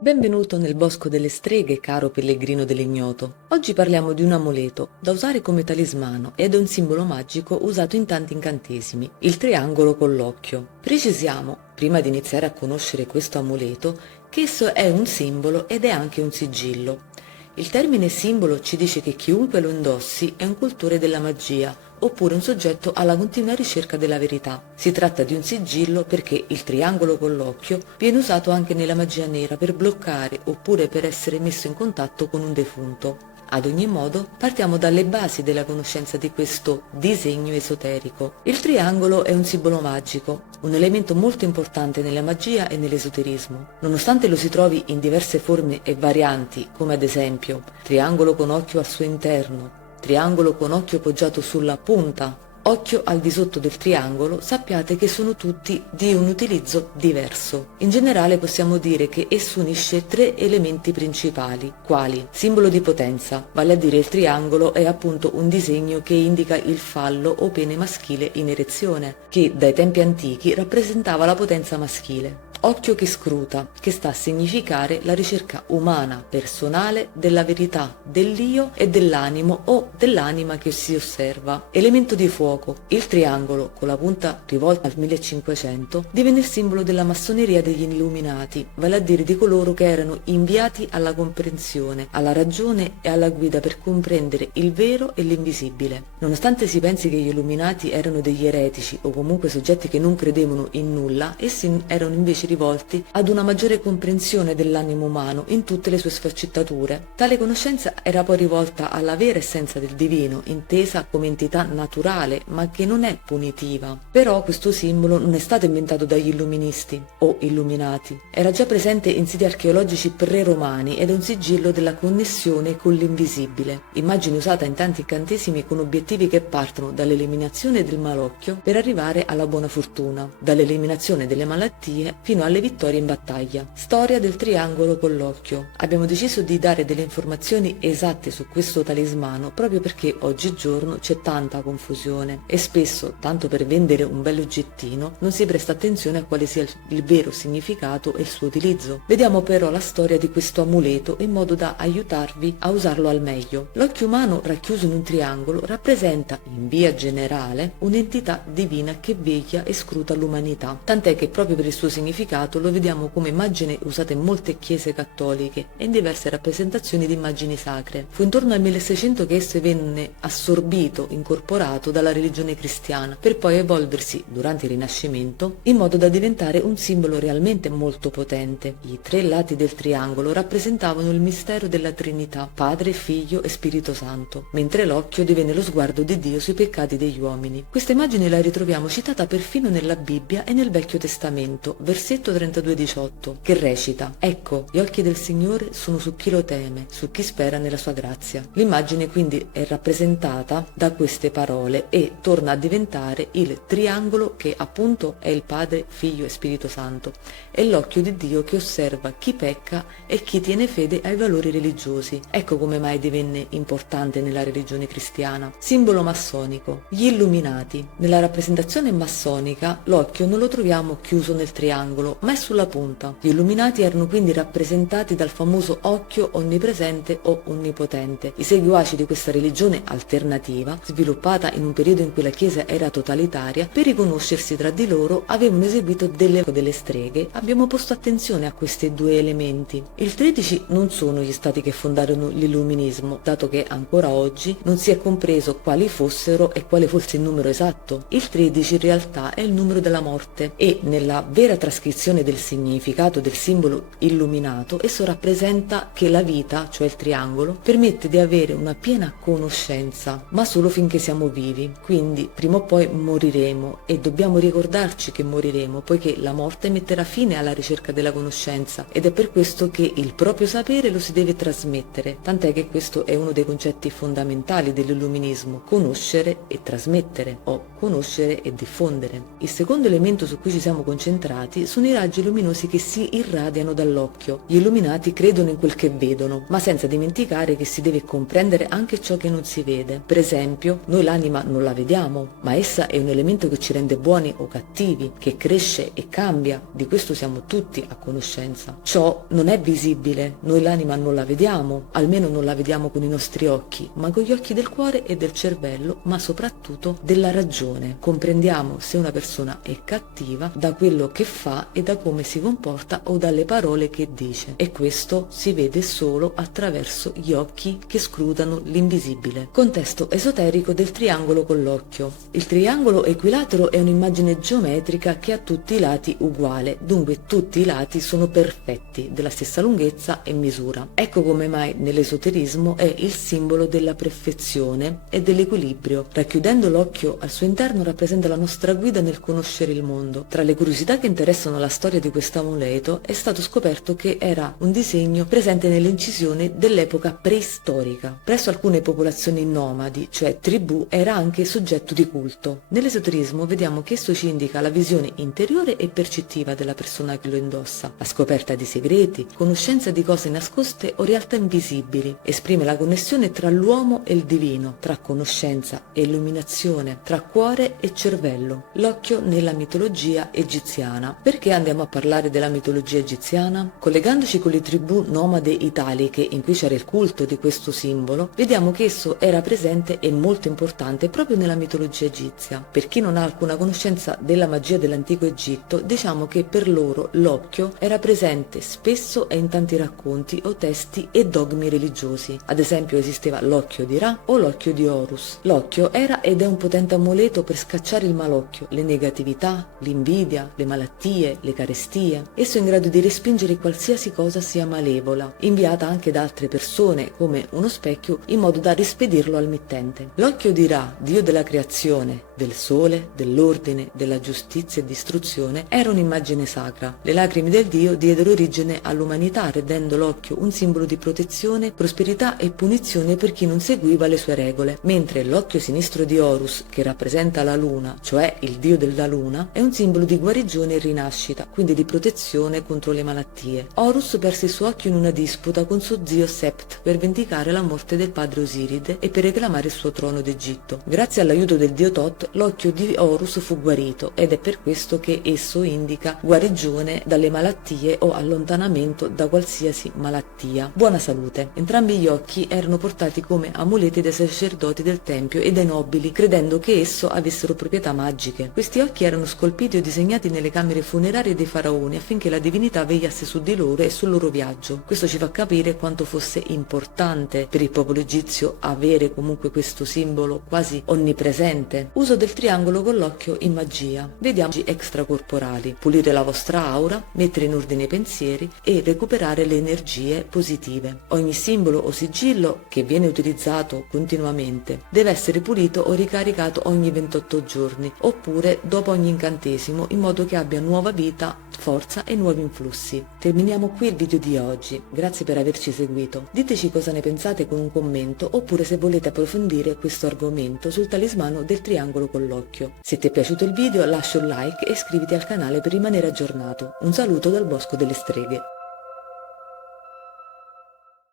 Benvenuto nel bosco delle streghe, caro pellegrino dell'ignoto. Oggi parliamo di un amuleto da usare come talismano ed è un simbolo magico usato in tanti incantesimi, il triangolo con l'occhio. Precisiamo, prima di iniziare a conoscere questo amuleto, che esso è un simbolo ed è anche un sigillo. Il termine simbolo ci dice che chiunque lo indossi è un cultore della magia, oppure un soggetto alla continua ricerca della verità. Si tratta di un sigillo perché il triangolo con l'occhio viene usato anche nella magia nera per bloccare oppure per essere messo in contatto con un defunto. Ad ogni modo, partiamo dalle basi della conoscenza di questo disegno esoterico. Il triangolo è un simbolo magico, un elemento molto importante nella magia e nell'esoterismo. Nonostante lo si trovi in diverse forme e varianti, come ad esempio triangolo con occhio al suo interno, triangolo con occhio poggiato sulla punta, occhio al di sotto del triangolo, sappiate che sono tutti di un utilizzo diverso. In generale possiamo dire che esso unisce tre elementi principali, quali simbolo di potenza, vale a dire il triangolo è appunto un disegno che indica il fallo o pene maschile in erezione, che dai tempi antichi rappresentava la potenza maschile. Occhio che scruta, che sta a significare la ricerca umana, personale, della verità, dell'io e dell'animo o dell'anima che si osserva. Elemento di fuoco, il triangolo, con la punta rivolta al 1500, divenne il simbolo della massoneria degli illuminati, vale a dire di coloro che erano inviati alla comprensione, alla ragione e alla guida per comprendere il vero e l'invisibile. Nonostante si pensi che gli illuminati erano degli eretici o comunque soggetti che non credevano in nulla, essi erano invece rivolti ad una maggiore comprensione dell'animo umano in tutte le sue sfaccettature. Tale conoscenza era poi rivolta alla vera essenza del divino, intesa come entità naturale, ma che non è punitiva. Però questo simbolo non è stato inventato dagli illuministi o illuminati. Era già presente in siti archeologici pre-romani ed è un sigillo della connessione con l'invisibile. Immagine usata in tanti incantesimi con obiettivi che partono dall'eliminazione del malocchio per arrivare alla buona fortuna, dall'eliminazione delle malattie fino alle vittorie in battaglia. Storia del triangolo con l'occhio. Abbiamo deciso di dare delle informazioni esatte su questo talismano proprio perché oggigiorno c'è tanta confusione e spesso, tanto per vendere un bel oggettino, non si presta attenzione a quale sia il vero significato e il suo utilizzo. Vediamo però la storia di questo amuleto in modo da aiutarvi a usarlo al meglio. L'occhio umano racchiuso in un triangolo rappresenta, in via generale, un'entità divina che veglia e scruta l'umanità, tant'è che proprio per il suo significato lo vediamo come immagine usata in molte chiese cattoliche e in diverse rappresentazioni di immagini sacre. Fu intorno al 1600 che esso venne assorbito, incorporato dalla religione cristiana, per poi evolversi, durante il Rinascimento, in modo da diventare un simbolo realmente molto potente. I tre lati del triangolo rappresentavano il mistero della Trinità, Padre, Figlio e Spirito Santo, mentre l'occhio divenne lo sguardo di Dio sui peccati degli uomini. Questa immagine la ritroviamo citata perfino nella Bibbia e nel Vecchio Testamento, versetto 32-18, che recita: «Ecco, gli occhi del Signore sono su chi lo teme, su chi spera nella sua grazia». L'immagine quindi è rappresentata da queste parole e torna a diventare il triangolo che appunto è il Padre, Figlio e Spirito Santo, è l'occhio di Dio che osserva chi pecca e chi tiene fede ai valori religiosi. Ecco come mai divenne importante nella religione cristiana. Simbolo massonico. Gli illuminati. Nella rappresentazione massonica l'occhio non lo troviamo chiuso nel triangolo, ma è sulla punta. Gli illuminati erano quindi rappresentati dal famoso occhio onnipresente o onnipotente. I seguaci di questa religione alternativa, sviluppata in un periodo in cui la Chiesa era totalitaria, per riconoscersi tra di loro avevano eseguito delle streghe. Abbiamo posto attenzione a questi due elementi. Il 13 non sono gli stati che fondarono l'illuminismo, dato che ancora oggi non si è compreso quali fossero e quale fosse il numero esatto. Il 13 in realtà è il numero della morte e nella vera trascrizione del significato del simbolo illuminato esso rappresenta che la vita, cioè il triangolo, permette di avere una piena conoscenza, ma solo finché siamo vivi. Quindi prima o poi moriremo e dobbiamo ricordarci che moriremo, poiché la morte metterà fine alla ricerca della conoscenza ed è per questo che il proprio sapere lo si deve trasmettere, tant'è che questo è uno dei concetti fondamentali dell'illuminismo: conoscere e trasmettere o conoscere e diffondere. Il secondo elemento su cui ci siamo concentrati sono sono i raggi luminosi che si irradiano dall'occhio. Gli illuminati credono in quel che vedono, ma senza dimenticare che si deve comprendere anche ciò che non si vede. Per esempio, noi l'anima non la vediamo, ma essa è un elemento che ci rende buoni o cattivi, che cresce e cambia, di questo siamo tutti a conoscenza. Ciò non è visibile, noi l'anima non la vediamo, almeno non la vediamo con i nostri occhi, ma con gli occhi del cuore e del cervello, ma soprattutto della ragione. Comprendiamo se una persona è cattiva da quello che fa e da come si comporta o dalle parole che dice, e questo si vede solo attraverso gli occhi che scrutano l'invisibile. Contesto esoterico del triangolo con l'occhio. Il triangolo equilatero è un'immagine geometrica che ha tutti i lati uguale, dunque tutti i lati sono perfetti, della stessa lunghezza e misura. Ecco come mai nell'esoterismo è il simbolo della perfezione e dell'equilibrio. Racchiudendo l'occhio al suo interno rappresenta la nostra guida nel conoscere il mondo. Tra le curiosità che interessano la storia di questo amuleto è stato scoperto che era un disegno presente nelle incisioni dell'epoca preistorica. Presso alcune popolazioni nomadi, cioè tribù, era anche soggetto di culto. Nell'esoterismo vediamo che esso ci indica la visione interiore e percettiva della persona che lo indossa, la scoperta di segreti, conoscenza di cose nascoste o realtà invisibili. Esprime la connessione tra l'uomo e il divino, tra conoscenza e illuminazione, tra cuore e cervello. L'occhio nella mitologia egiziana. Perché andiamo a parlare della mitologia egiziana? Collegandoci con le tribù nomade italiche in cui c'era il culto di questo simbolo, vediamo che esso era presente e molto importante proprio nella mitologia egizia. Per chi non ha alcuna conoscenza della magia dell'antico Egitto, diciamo che per loro l'occhio era presente spesso e in tanti racconti o testi e dogmi religiosi. Ad esempio esisteva l'occhio di Ra o l'occhio di Horus. L'occhio era ed è un potente amuleto per scacciare il malocchio, le negatività, l'invidia, le malattie, le carestie. Esso è in grado di respingere qualsiasi cosa sia malevola, inviata anche da altre persone come uno specchio in modo da rispedirlo al mittente. L'occhio di Ra, dio della creazione, del sole, dell'ordine, della giustizia e distruzione, era un'immagine sacra. Le lacrime del dio diedero origine all'umanità, rendendo l'occhio un simbolo di protezione, prosperità e punizione per chi non seguiva le sue regole, mentre l'occhio sinistro di Horus, che rappresenta la luna, cioè il dio della luna, è un simbolo di guarigione e rinascita, quindi di protezione contro le malattie. Horus perse il suo occhio in una disputa con suo zio Sept per vendicare la morte del padre Osiride e per reclamare il suo trono d'Egitto. Grazie all'aiuto del dio Tot, l'occhio di Horus fu guarito ed è per questo che esso indica guarigione dalle malattie o allontanamento da qualsiasi malattia. Buona salute. Entrambi gli occhi erano portati come amuleti dai sacerdoti del tempio e dai nobili, credendo che esso avessero proprietà magiche. Questi occhi erano scolpiti o disegnati nelle camere funerarie dei faraoni affinché la divinità vegliasse su di loro e sul loro viaggio. Questo ci fa capire quanto fosse importante per il popolo egizio avere comunque questo simbolo quasi onnipresente. Uso del triangolo con l'occhio in magia. Vediamo extracorporali: pulire la vostra aura, mettere in ordine i pensieri e recuperare le energie positive. Ogni simbolo o sigillo che viene utilizzato continuamente deve essere pulito o ricaricato ogni 28 giorni oppure dopo ogni incantesimo, in modo che abbia nuova vita, forza e nuovi influssi. Terminiamo qui il video di oggi. Grazie per averci seguito. Diteci cosa ne pensate con un commento oppure se volete approfondire questo argomento sul talismano del triangolo con l'occhio. Se ti è piaciuto il video lascia un like e iscriviti al canale per rimanere aggiornato. Un saluto dal Bosco delle Streghe.